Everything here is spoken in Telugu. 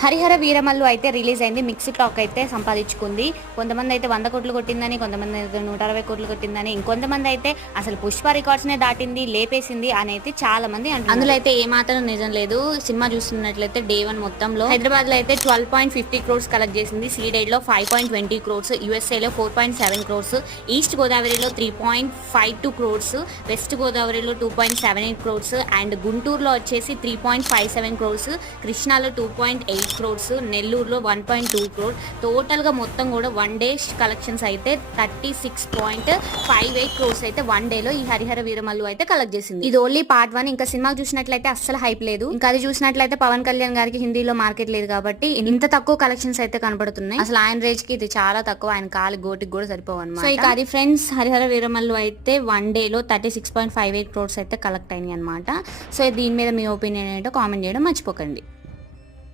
హరిహర వీరమల్లు అయితే రిలీజ్ అయింది. మిక్స్డ్ టాక్ అయితే సంపాదించుకుంది. కొంతమంది అయితే 100 కోట్లు కొట్టిందని, కొంతమంది అయితే 160 కోట్లు కొట్టిందని, ఇంకొంతమంది అయితే అసలు పుష్ప రికార్డ్స్ నే దాటింది, లేపేసింది అని అయితే చాలా మంది అంటున్నారు. అందులో అయితే ఏ మాత్రం నిజం లేదు. సినిమా చూస్తున్నట్లయితే డే 1 మొత్తంలో హైదరాబాద్ లో అయితే 12.50 crores కలెక్ట్ చేసింది. సీడెడ్ లో 5.20 crores, యూఎస్ఏ లో 4.7 crores, ఈస్ట్ గోదావరిలో 3.52 crores, వెస్ట్ గోదావరిలో 2.78 crores, అండ్ గుంటూరులో వచ్చేసి 3.57 crores, కృష్ణాలో 2.8 crores, నెల్లూరులో 1.2 crore. టోటల్ గా మొత్తం కూడా 1 డే కలెక్షన్స్ అయితే 36.58 crores అయితే 1 డే లో ఈ హరిహర వీరమల్లు అయితే కలెక్ట్ చేసింది. ఇది ఓన్లీ పార్ట్ 1. ఇంకా సినిమా చూసినట్లయితే అస్సలు హైప్ లేదు. ఇంకా అది చూసినట్లయితే పవన్ కళ్యాణ్ గారికి హిందీలో మార్కెట్ లేదు కాబట్టి ఇంత తక్కువ కలెక్షన్స్ అయితే కనబడుతున్నాయి. అసలు ఆయన రేంజ్ కి ఇది చాలా తక్కువ. ఆయన కాలి గోటికి కూడా సరిపోవు అనమాట. సో ఇక అది ఫ్రెండ్స్, హరిహర వీరమల్లు అయితే 1 డే లో 36.58 crores అయితే కలెక్ట్ అయినాయి అనమాట. సో దీని మీద మీ ఒపీనియన్ ఏంటో కామెంట్ చేయడం మర్చిపోకండి.